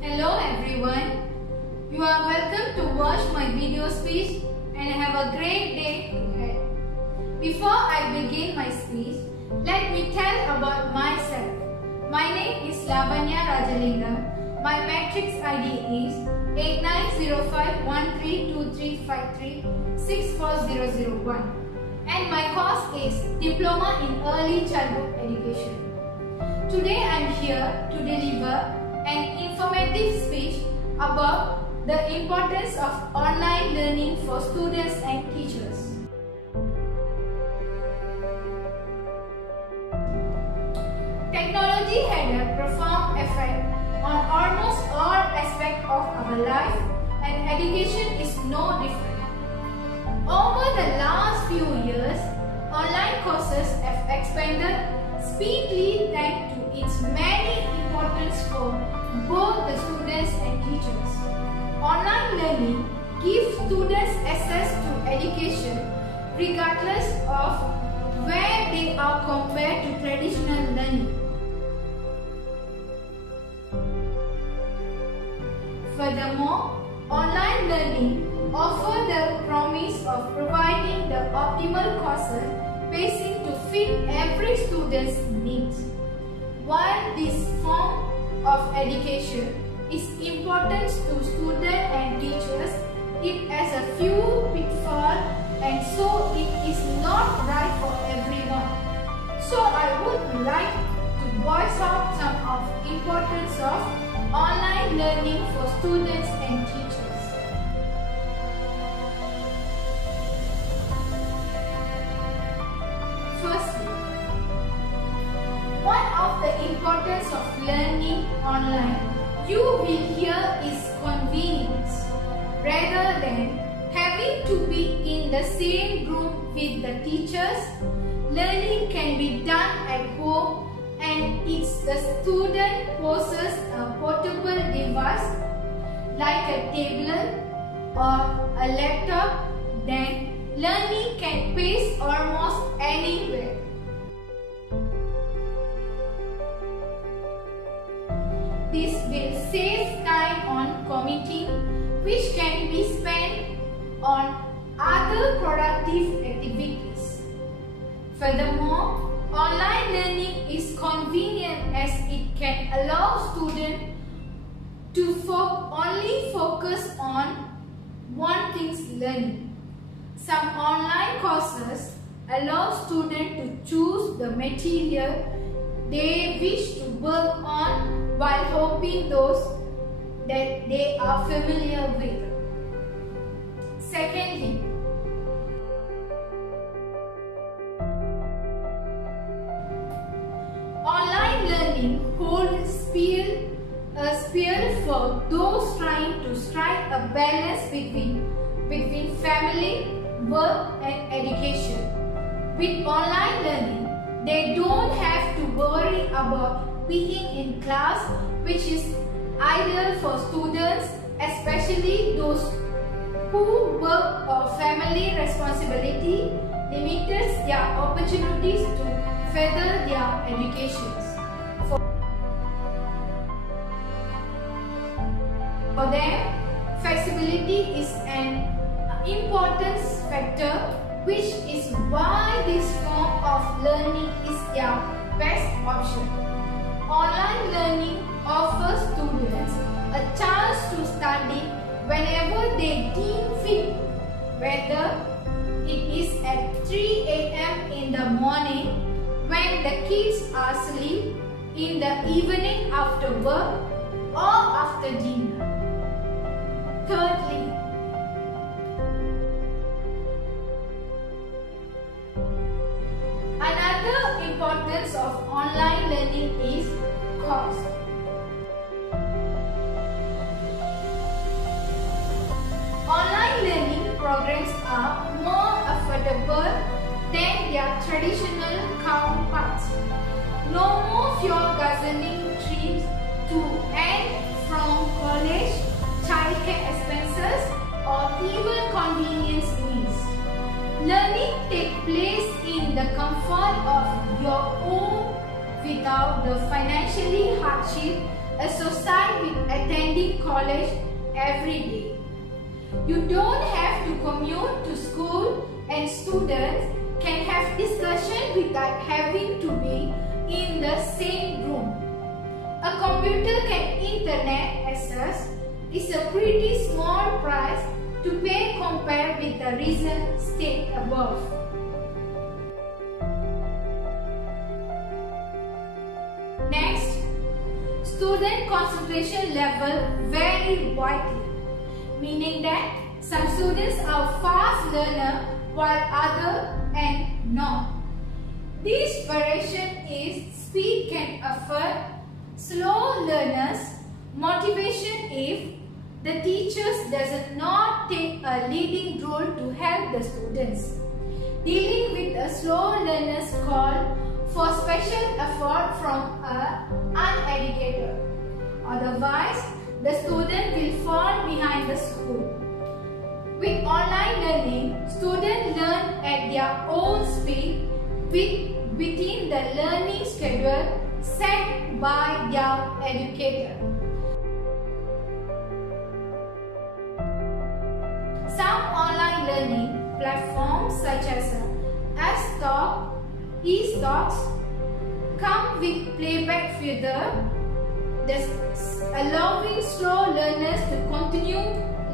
Hello everyone. You are welcome to watch my video speech and have a great day ahead. Before I begin my speech, let me tell about myself. My name is Lavanya Rajalingam. My matrix ID is 8905132353640001 and my course is Diploma in Early Childhood Education. Today I am here to deliver an informative speech about the importance of online learning for students and teachers. Technology had a profound effect on almost all aspects of our life, and education is no different. Over the last few years, online courses have expanded speedily thanks to its many importance for both the students and teachers. Online learning gives students access to education regardless of where they are compared to traditional learning. Furthermore, online learning offers the promise of providing the optimal courses pacing to fit every student's needs. While this form of education is important to students and teachers, it has a few pitfalls and so it is not right for everyone. So I would like to voice out some of the importance of online learning for students and teachers. Firstly, one of the importance of learning online you will hear is convenience. Rather than having to be in the same room with the teachers, learning can be done at home and it's the student possesses a portable device like a tablet or a laptop, then learning can pace almost anywhere. This will save time on commuting, which can be spent on other productive activities. Furthermore, online learning is convenient as it can allow students to only focus on one thing's learning. Some online courses allow students to choose the material they wish to work on while hoping those that they are familiar with. Secondly, online learning holds a sphere for those trying to strike a balance between family, work and education. With online learning, they don't have to worry about being in class, which is ideal for students, especially those who work or family responsibility limits their opportunities to further their educations. For them, flexibility is an important factor, which is why this form of learning is their best option. Online learning offers students a chance to study whenever they deem fit, whether it is at 3 AM in the morning when the kids are asleep, in the evening after work or after dinner. Thirdly, another importance of online learning is cost. Online learning programs are more affordable than their traditional counterparts. No more fuel guzzling trips to and from college, childcare expenses or even convenience meals. Learning takes place in the comfort of your own without the financially hardship associate with attending college every day. You don't have to commute to school, and students can have discussion without having to be in the same room. A computer and internet access is a pretty small price to pay compared with the reason stated above. Next, student concentration level vary widely, meaning that some students are fast learner while others are not. This variation is speed can affect slow learners, motivation if the teachers does not take a leading role to help the students. Dealing with a slow learners call for special effort from an uneducated. Otherwise, the student will fall behind the school. With online learning, students learn at their own speed within the learning schedule set by their educator. Some online learning platforms such as Astalk, eStocks come with playback feature, thus allowing slow learners to continue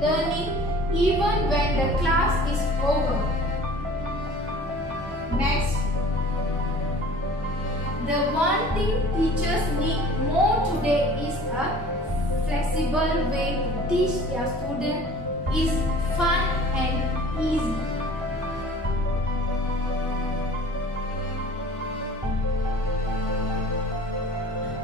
learning even when the class is over. Next, the one thing teachers need more today is a flexible way to teach their students is fun and easy.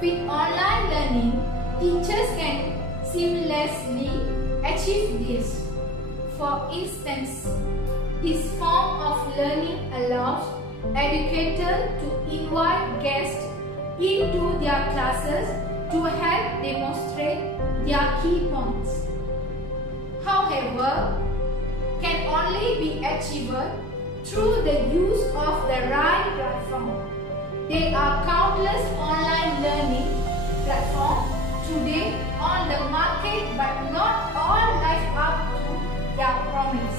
With online learning, teachers can seamlessly achieve this. For instance, this form of learning allows educators to invite guests into their classes to help demonstrate their key points. However, can only be achieved through the use of the right platform. There are countless online learning platforms today on the market, but not all live up to their promise.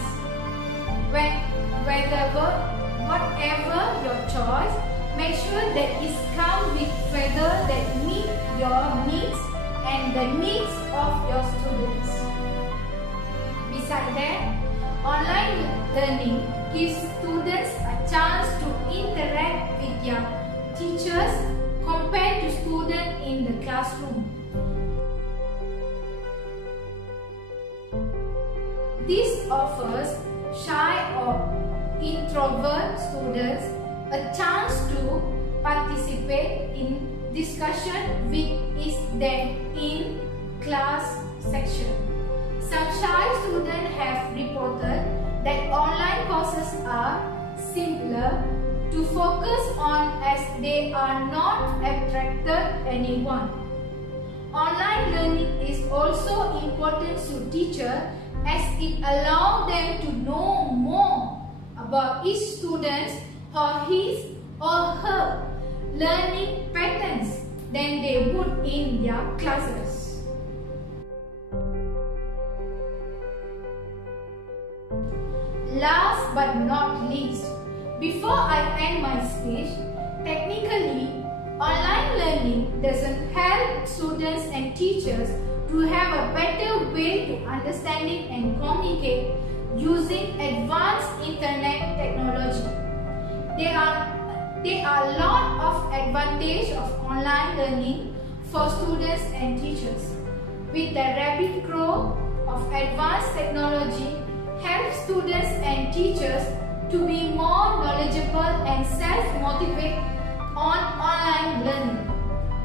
Whatever your choice, make sure that it comes with feature that meet your needs and the needs of your students. Besides that, online learning gives students a chance to interact with their teachers compared to students in the classroom. This offers shy or introvert students a chance to participate in discussion with them in class section. Some shy students have reported that online courses are simpler to focus on as they are not attracted anyone. Online learning is also important to teachers as it allows them to know more about each student or his or her learning patterns than they would in their classes. Last but not least, before I end my speech, technically, online learning doesn't help students and teachers to have a better way to understanding and communicate using advanced internet technology. There are a lot of advantages of online learning for students and teachers. With the rapid growth of advanced technology, helps students and teachers to be more knowledgeable and self-motivated on online learning.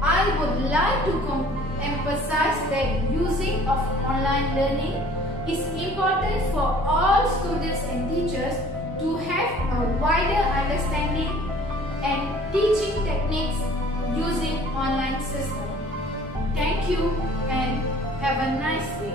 I would like to emphasize that using of online learning is important for all students and teachers to have a wider understanding and teaching techniques using online system. Thank you and have a nice day.